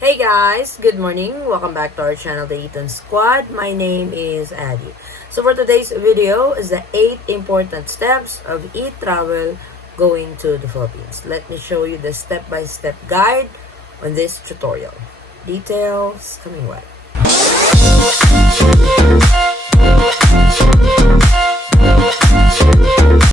Hey guys, good morning. Welcome back to our channel, the Eaton Squad. My name is Addie. So for today's video is the 8 important steps of e-travel going to the Philippines. Let me show you the step-by-step guide on this tutorial. Details coming right.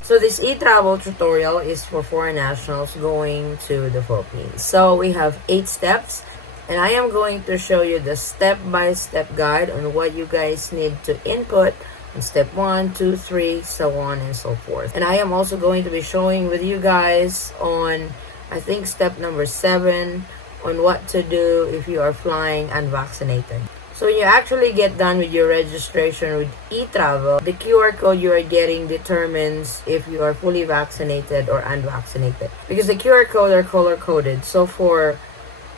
So this e-travel tutorial is for foreign nationals going to the Philippines. So we have 8 steps, and I am going to show you the step-by-step guide on what you guys need to input on step 1, 2, 3, so on and so forth. And I am also going to be showing with you guys on, I think, step number 7 on what to do if you are flying unvaccinated. So when you actually get done with your registration with eTravel, the QR code you are getting determines if you are fully vaccinated or unvaccinated. Because the QR code are color-coded. So for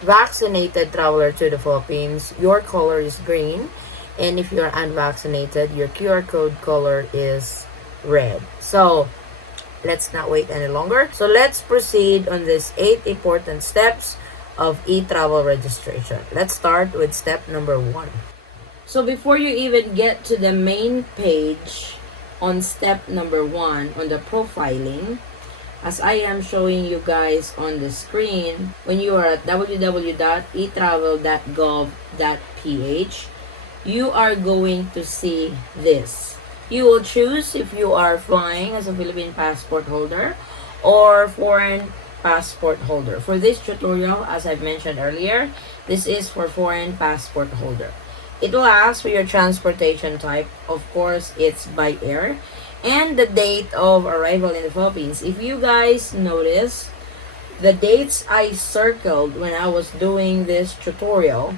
vaccinated traveler to the Philippines, your color is green. And if you're unvaccinated, your QR code color is red. So let's not wait any longer. So let's proceed on these 8 important steps of e-travel registration. Let's start with step number 1. So before you even get to the main page on step number 1 on the profiling, as I am showing you guys on the screen, when you are at www.etravel.gov.ph, you are going to see this. You will choose if you are flying as a Philippine passport holder or foreign passport holder. For this tutorial, as I've mentioned earlier, this is for foreign passport holder. It will ask for your transportation type. Of course, it's by air. And the date of arrival in the Philippines. If you guys notice, the dates I circled when I was doing this tutorial,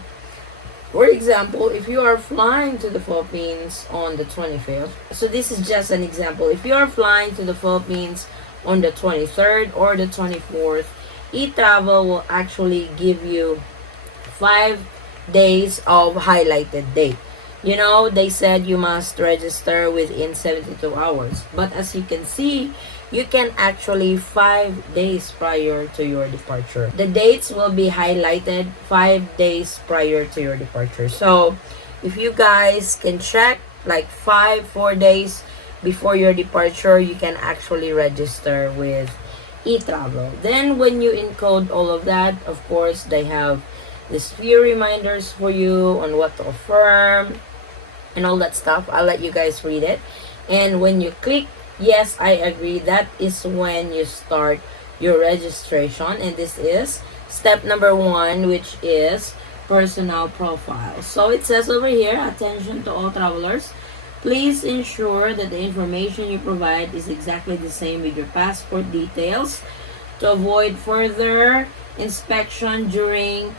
for example, if you are flying to the Philippines on the 25th, so this is just an example. If you are flying to the Philippines on the 23rd or the 24th, eTravel will actually give you 5 days of highlighted date. You know, they said you must register within 72 hours. But as you can see, you can actually 5 days prior to your departure. The dates will be highlighted 5 days prior to your departure. So, if you guys can check like 4 days before your departure, you can actually register with eTravel. Then when you encode all of that, of course, they have these few reminders for you on what to affirm and all that stuff. I'll let you guys read it. And when you click yes, I agree, that is when you start your registration. And this is step number 1, which is personal profile. So it says over here, attention to all travelers. Please ensure that the information you provide is exactly the same with your passport details to avoid further inspection during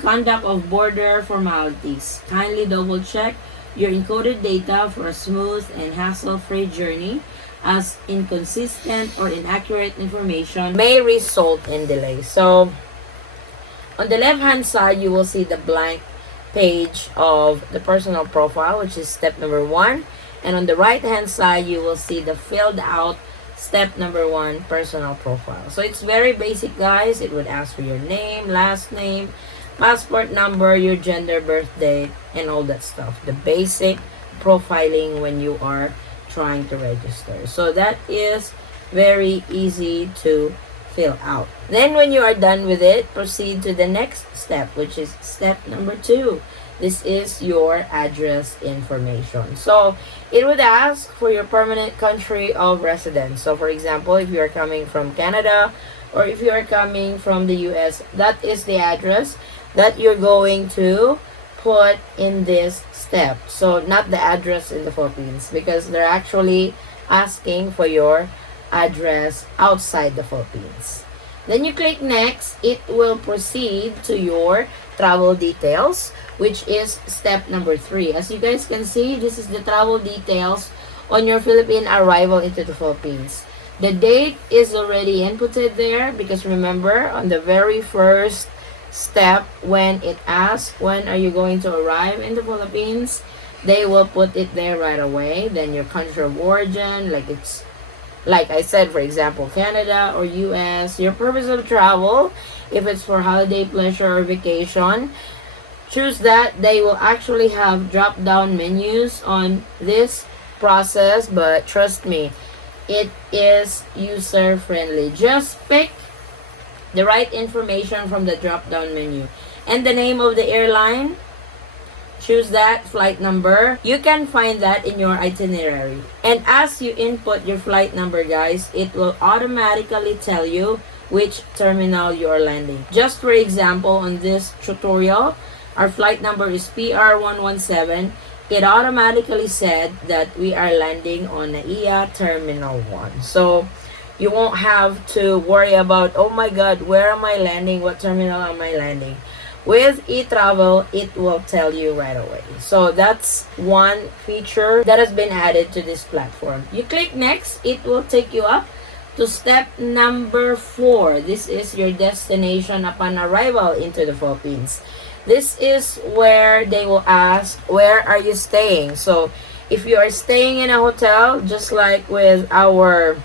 conduct of border formalities. Kindly double check your encoded data for a smooth and hassle-free journey, as inconsistent or inaccurate information may result in delay. So on the left hand side, you will see the blank page of the personal profile, which is step number 1, and on the right hand side you will see the filled out step number 1 personal profile. So it's very basic, guys. It would ask for your name, last name, passport number, your gender, birth date, and all that stuff. The basic profiling when you are trying to register. So that is very easy to fill out. Then when you are done with it, proceed to the next step, which is step number 2. This is your address information. So it would ask for your permanent country of residence. So for example, if you are coming from Canada or if you are coming from the US, that is the address that you're going to put in this step. So not the address in the Philippines, because they're actually asking for your address outside the Philippines. Then you click next. It will proceed to your travel details, which is step number 3. As you guys can see, this is the travel details on your Philippine arrival into the Philippines. The date is already inputted there, because remember, on the very first step, when it asks when are you going to arrive in the Philippines, they will put it there right away. Then your country of origin, like it's Like I said, for example, Canada or US, your purpose of travel, if it's for holiday, pleasure, or vacation, choose that. They will actually have drop down menus on this process, but trust me, it is user friendly. Just pick the right information from the drop down menu and the name of the airline. Choose that flight number. You can find that in your itinerary. And as you input your flight number, guys, it will automatically tell you which terminal you are landing. Just for example, on this tutorial, our flight number is PR117. It automatically said that we are landing on NAIA Terminal 1. So you won't have to worry about, oh my god, where am I landing? What terminal am I landing? With eTravel, it will tell you right away. So that's one feature that has been added to this platform. You click next, it will take you up to step number 4. This is your destination upon arrival into the Philippines. This is where they will ask, where are you staying? So if you are staying in a hotel, just like with our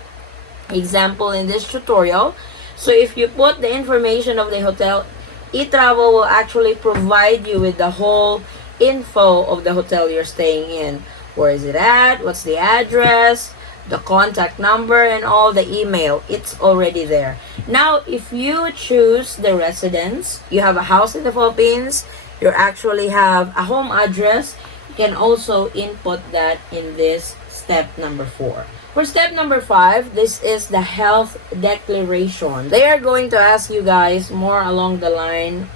example in this tutorial, so if you put the information of the hotel, eTravel will actually provide you with the whole info of the hotel you're staying in. Where is it at? What's the address? The contact number and all the email. It's already there. Now, if you choose the residence, you have a house in the Philippines, you actually have a home address, you can also input that in this step number 4. For step number 5, this is the health declaration. They are going to ask you guys more along the line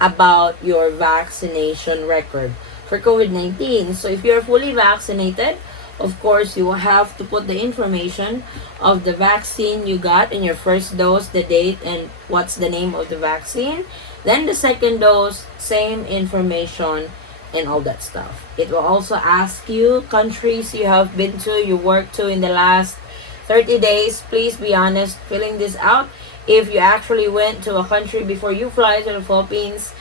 about your vaccination record for COVID-19. So if you're fully vaccinated, of course, you will have to put the information of the vaccine you got in your first dose, the date, and what's the name of the vaccine. Then the second dose, same information, and all that stuff. It will also ask you countries you have been to, you worked to in the last 30 days. Please be honest filling this out. If you actually went to a country before you fly to the Philippines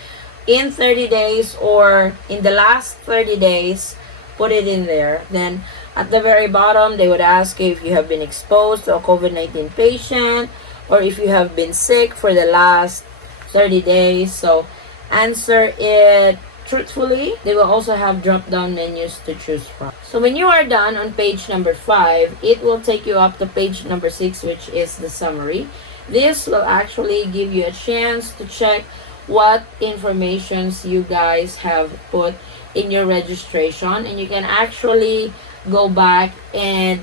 in 30 days or in the last 30 days, put it in there. Then at the very bottom, they would ask you if you have been exposed to a COVID-19 patient or if you have been sick for the last 30 days. So answer it truthfully. They will also have drop-down menus to choose from. So when you are done on page number 5, it will take you up to page number 6, which is the summary. This will actually give you a chance to check what informations you guys have put in your registration, and you can actually go back and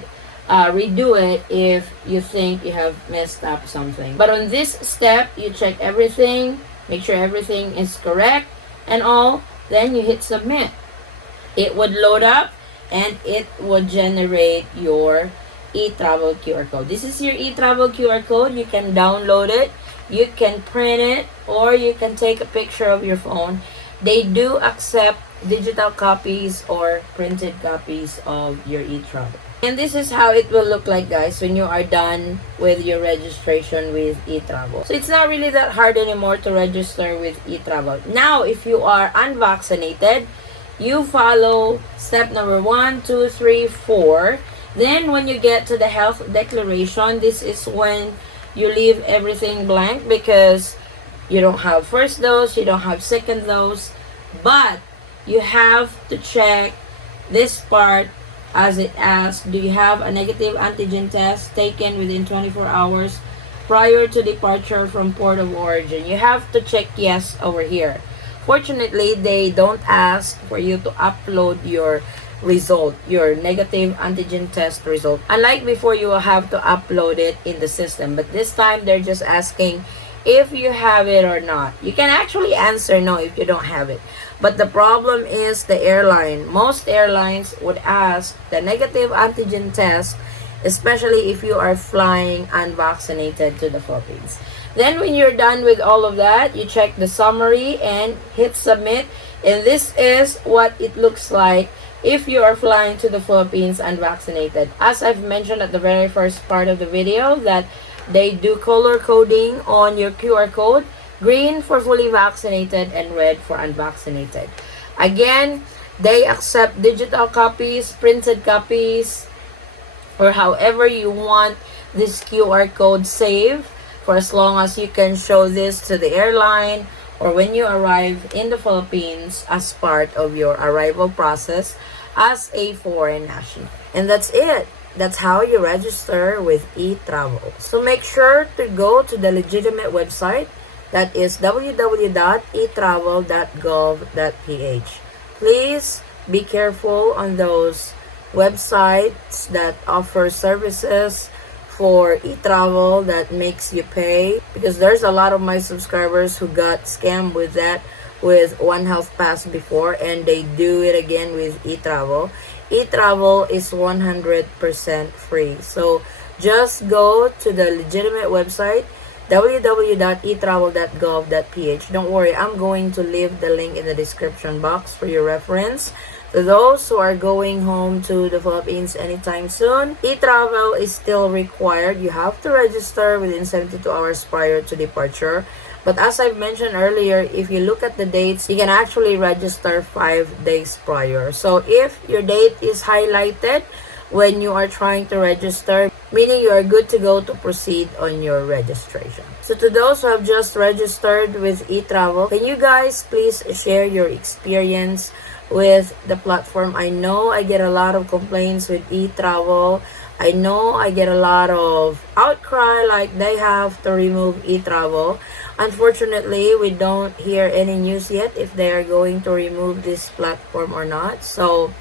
redo it if you think you have messed up something. But on this step, you check everything, make sure everything is correct and all, then you hit submit. It would load up and it would generate your eTravel QR code. This is your eTravel QR code. You can download it, you can print it, or you can take a picture of your phone. They do accept digital copies or printed copies of your eTravel. And this is how it will look like, guys, when you are done with your registration with eTravel. So it's not really that hard anymore to register with eTravel. Now, if you are unvaccinated, you follow step number 1, 2, 3, 4. Then when you get to the health declaration, this is when you leave everything blank because you don't have first dose, you don't have second dose, but you have to check this part as it asks, do you have a negative antigen test taken within 24 hours prior to departure from port of origin? You have to check yes over here. Fortunately, they don't ask for you to upload your result, your negative antigen test result. Unlike before, you will have to upload it in the system, but this time they're just asking if you have it or not. You can actually answer no if you don't have it. But the problem is the airline. Most airlines would ask the negative antigen test, especially if you are flying unvaccinated to the Philippines. Then when you're done with all of that, you check the summary and hit submit. And this is what it looks like if you are flying to the Philippines unvaccinated. As I've mentioned at the very first part of the video, that they do color coding on your QR code. Green for fully vaccinated and red for unvaccinated. Again, they accept digital copies, printed copies, or however you want this QR code saved, for as long as you can show this to the airline or when you arrive in the Philippines as part of your arrival process as a foreign national. And that's it. That's how you register with eTravel. So make sure to go to the legitimate website, that is www.etravel.gov.ph. Please be careful on those websites that offer services for eTravel that makes you pay, because there's a lot of my subscribers who got scammed with that, with One Health Pass before, and they do it again with eTravel. eTravel is 100% free. So just go to the legitimate website, www.etravel.gov.ph. Don't worry, I'm going to leave the link in the description box for your reference. To those who are going home to the Philippines anytime soon, eTravel is still required. You have to register within 72 hours prior to departure. But as I've mentioned earlier, if you look at the dates, you can actually register 5 days prior. So if your date is highlighted when you are trying to register, meaning you are good to go to proceed on your registration. So to those who have just registered with eTravel, can you guys please share your experience with the platform? I know I get a lot of complaints with eTravel. I know I get a lot of outcry like they have to remove eTravel. Unfortunately, we don't hear any news yet if they are going to remove this platform or not. So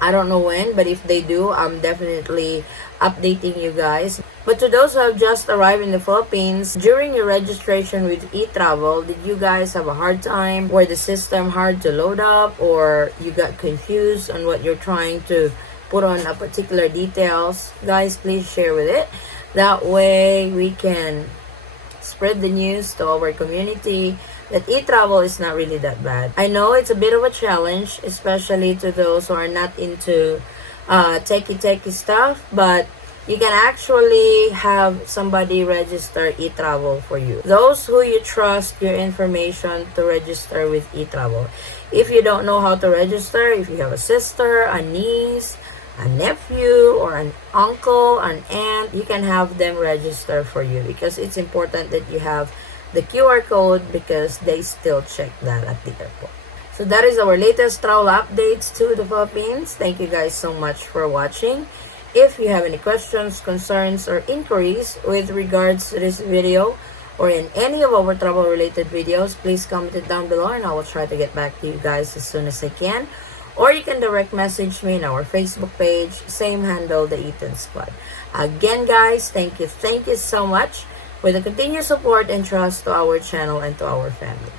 I don't know when, but if they do, I'm definitely updating you guys. But to those who have just arrived in the Philippines, during your registration with eTravel, did you guys have a hard time? Were the system hard to load up, or you got confused on what you're trying to put on a particular details? Guys, please share with it. That way we can spread the news to our community that eTravel is not really that bad. I know it's a bit of a challenge, especially to those who are not into techie stuff, but you can actually have somebody register eTravel for you. Those who you trust your information to register with eTravel. If you don't know how to register, if you have a sister, a niece, a nephew, or an uncle, an aunt, you can have them register for you, because it's important that you have the QR code, because they still check that at the airport. So that is our latest travel updates to the Philippines. Thank you guys so much for watching. If you have any questions, concerns, or inquiries with regards to this video or in any of our travel related videos, please comment it down below and I will try to get back to you guys as soon as I can. Or you can direct message me in our Facebook page, same handle, the Eaton Squad. Again guys, thank you so much for the continued support and trust to our channel and to our family.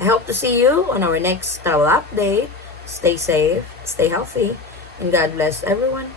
I hope to see you on our next travel update. Stay safe, stay healthy, and God bless everyone.